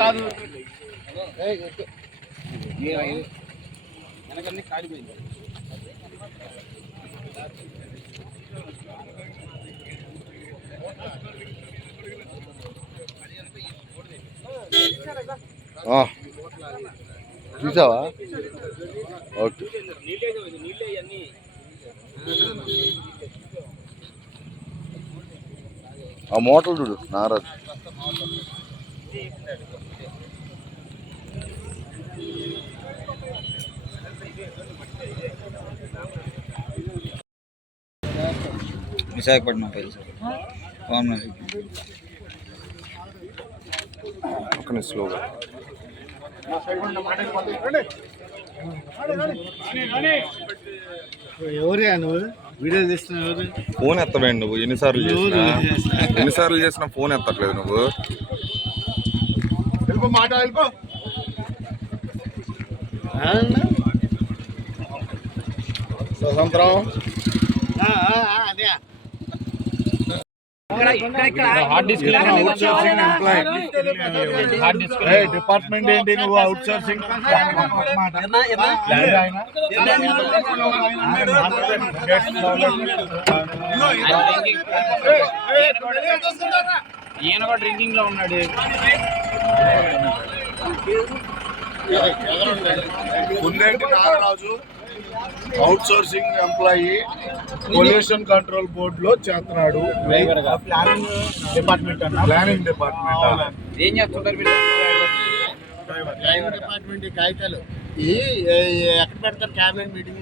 కాదు. వెనకన్నీ కాలిపోయింది చూసావా? ఓకే. ఆ మోటార్ చూడు నారాజు. విశాఖపట్నం పేరు సార్. పవన్ పక్కనే స్లోగా. ఎవరు నువ్వు? వీడియో తీస్తున్నావు ఎవరు? ఫోన్ ఎత్తవేండి నువ్వు? ఎన్నిసార్లు చేసినా? ఎన్నిసార్లు చేసినా ఫోన్ ఎత్తట్లేదు నువ్వు? మాట వెళ్ళిపో. స్వతంత్రం అదే hard disk outsourcing employee department ఏంటి నువ్వు అవుట్ సోర్సింగ్ ఈయన కూడా డ్రింకింగ్లో ఉన్నాడు. ముందేంటి Nagaraju? Outsourcing employee pollution control board లో చేస్తున్నాడు. ప్లానింగ్ డిపార్ట్మెంట్ అన్న? ప్లానింగ్ డిపార్ట్మెంట్ ఏం చేస్తుంటారు డ్రైవర్ డిపార్ట్మెంట్ కాగితాలు ఈ ఎక్కడ పెడతారు? Cabinet meeting